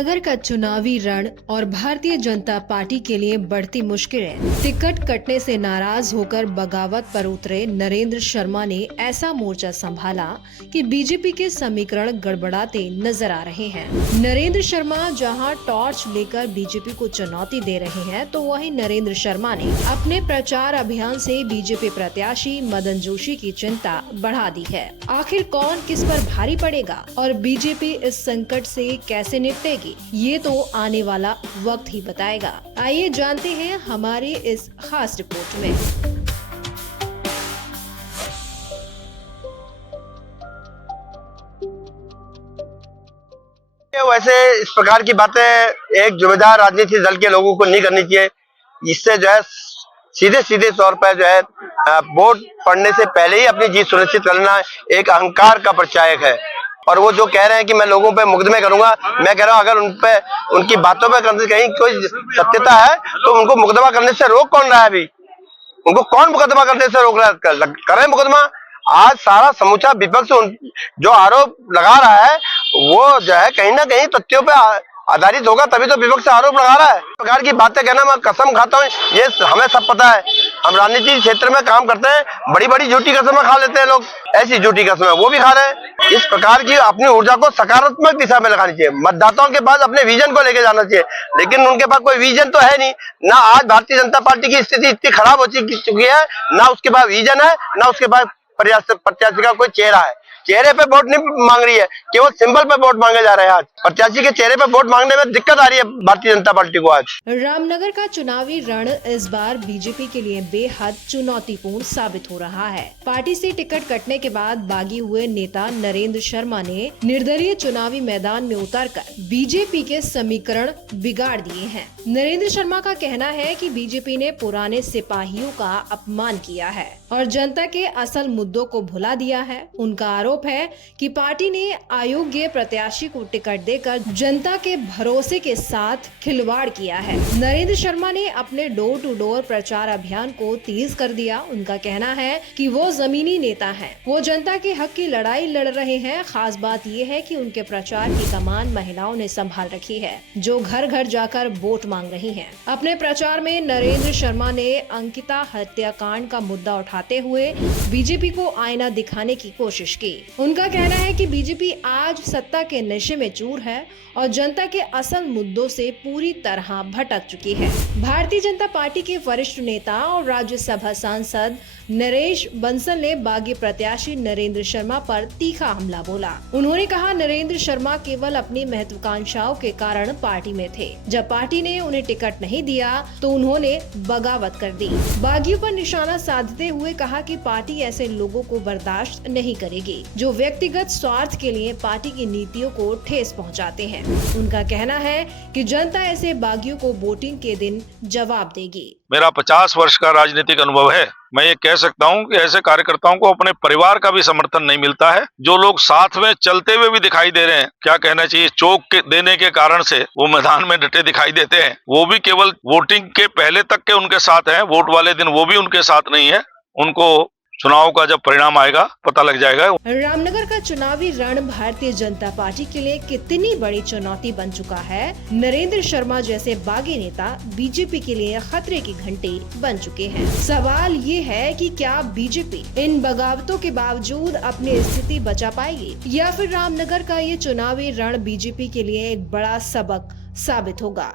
रामनगर का चुनावी रण और भारतीय जनता पार्टी के लिए बढ़ती मुश्किलें। टिकट कटने से नाराज होकर बगावत पर उतरे नरेंद्र शर्मा ने ऐसा मोर्चा संभाला कि बीजेपी के समीकरण गड़बड़ाते नजर आ रहे हैं। नरेंद्र शर्मा जहां टॉर्च लेकर बीजेपी को चुनौती दे रहे हैं, तो वहीं नरेंद्र शर्मा ने अपने प्रचार अभियान से बीजेपी प्रत्याशी मदन जोशी की चिंता बढ़ा दी है। आखिर कौन किस पर भारी पड़ेगा और बीजेपी इस संकट से कैसे निपटेगी, ये तो आने वाला वक्त ही बताएगा। आइए जानते हैं हमारी इस खास रिपोर्ट में। वैसे इस प्रकार की बातें एक जिम्मेदार राजनीतिक दल के लोगों को नहीं करनी चाहिए। इससे जो है सीधे सीधे तौर पर जो है वोट पड़ने से पहले ही अपनी जीत सुनिश्चित करना एक अहंकार का परिचायक है। और वो जो कह रहे हैं कि मैं लोगों पे मुकदमे करूंगा, मैं कह रहा हूं अगर उन पे उनकी बातों पे कहीं कोई सत्यता है तो उनको मुकदमा करने से रोक कौन रहा है? अभी उनको कौन मुकदमा करने से रोक रहा है? करें मुकदमा। आज सारा समूचा विपक्ष जो आरोप लगा रहा है वो जो है कहीं ना कहीं तथ्यों पे आधारित होगा, तभी तो विपक्ष आरोप लगा रहा है। इस प्रकार की बातें कहना, मैं कसम खाता हूँ, ये हमें सब पता है। हम राजनीतिक क्षेत्र में काम करते हैं, बड़ी बड़ी झूठी कसमें खा लेते हैं लोग, ऐसी झूठी कसमें वो भी खा रहे हैं। इस प्रकार की अपनी ऊर्जा को सकारात्मक दिशा में लगानी चाहिए। मतदाताओं के पास अपने विजन को लेकर जाना चाहिए, लेकिन उनके पास कोई विजन तो है नहीं। ना आज भारतीय जनता पार्टी की स्थिति इतनी खराब हो चुकी है, ना उसके पास विजन है, ना उसके पास प्रत्याशी का कोई चेहरा है। चेहरे पे वोट नहीं मांग रही है, केवल सिंबल पे वोट मांगे जा रहे हैं। आज प्रत्याशी के चेहरे पे वोट मांगने में दिक्कत आ रही है भारतीय जनता पार्टी को। आज रामनगर का चुनावी रण इस बार बीजेपी के लिए बेहद चुनौतीपूर्ण साबित हो रहा है। पार्टी से टिकट कटने के बाद बागी हुए नेता नरेंद्र शर्मा ने निर्दलीय चुनावी मैदान में उतरकर बीजेपी के समीकरण बिगाड़ दिए हैं। नरेंद्र शर्मा का कहना है कि बीजेपी ने पुराने सिपाहियों का अपमान किया है और जनता के असल मुद्दों को भुला दिया है। उनका आरोप है कि पार्टी ने अयोग्य प्रत्याशी को टिकट देकर जनता के भरोसे के साथ खिलवाड़ किया है। नरेंद्र शर्मा ने अपने डोर टू डोर प्रचार अभियान को तेज कर दिया। उनका कहना है कि वो जमीनी नेता हैं, वो जनता के हक की लड़ाई लड़ रहे हैं। खास बात ये है कि उनके प्रचार की कमान महिलाओं ने संभाल रखी है, जो घर घर जाकर वोट मांग रही हैं। अपने प्रचार में नरेंद्र शर्मा ने अंकिता हत्याकांड का मुद्दा उठाते हुए बीजेपी को आईना दिखाने की कोशिश की। उनका कहना है कि बीजेपी आज सत्ता के नशे में चूर है और जनता के असल मुद्दों से पूरी तरह भटक चुकी है। भारतीय जनता पार्टी के वरिष्ठ नेता और राज्यसभा सांसद नरेश बंसल ने बागी प्रत्याशी नरेंद्र शर्मा पर तीखा हमला बोला। उन्होंने कहा, नरेंद्र शर्मा केवल अपनी महत्वाकांक्षाओं के कारण पार्टी में थे। जब पार्टी ने उन्हें टिकट नहीं दिया तो उन्होंने बगावत कर दी। बागियों पर निशाना साधते हुए कहा कि पार्टी ऐसे लोगों को बर्दाश्त नहीं करेगी जो व्यक्तिगत स्वार्थ के लिए पार्टी की नीतियों को ठेस पहुंचाते हैं। उनका कहना है कि जनता ऐसे बागियों को वोटिंग के दिन जवाब देगी। मेरा 50 वर्ष का राजनीतिक अनुभव है। मैं ये कह सकता हूँ कि ऐसे कार्यकर्ताओं को अपने परिवार का भी समर्थन नहीं मिलता है। जो लोग साथ में चलते हुए भी दिखाई दे रहे हैं, क्या कहना चाहिए, चौक के देने के कारण से वो मैदान में डटे दिखाई देते हैं, वो भी केवल वोटिंग के पहले तक के उनके साथ हैं, वोट वाले दिन वो भी उनके साथ नहीं है। उनको चुनाव का जब परिणाम आएगा पता लग जाएगा। रामनगर का चुनावी रण भारतीय जनता पार्टी के लिए कितनी बड़ी चुनौती बन चुका है। नरेंद्र शर्मा जैसे बागी नेता बीजेपी के लिए खतरे की घंटी बन चुके हैं। सवाल ये है कि क्या बीजेपी इन बगावतों के बावजूद अपनी स्थिति बचा पाएगी, या फिर रामनगर का ये चुनावी रण बीजेपी के लिए एक बड़ा सबक साबित होगा।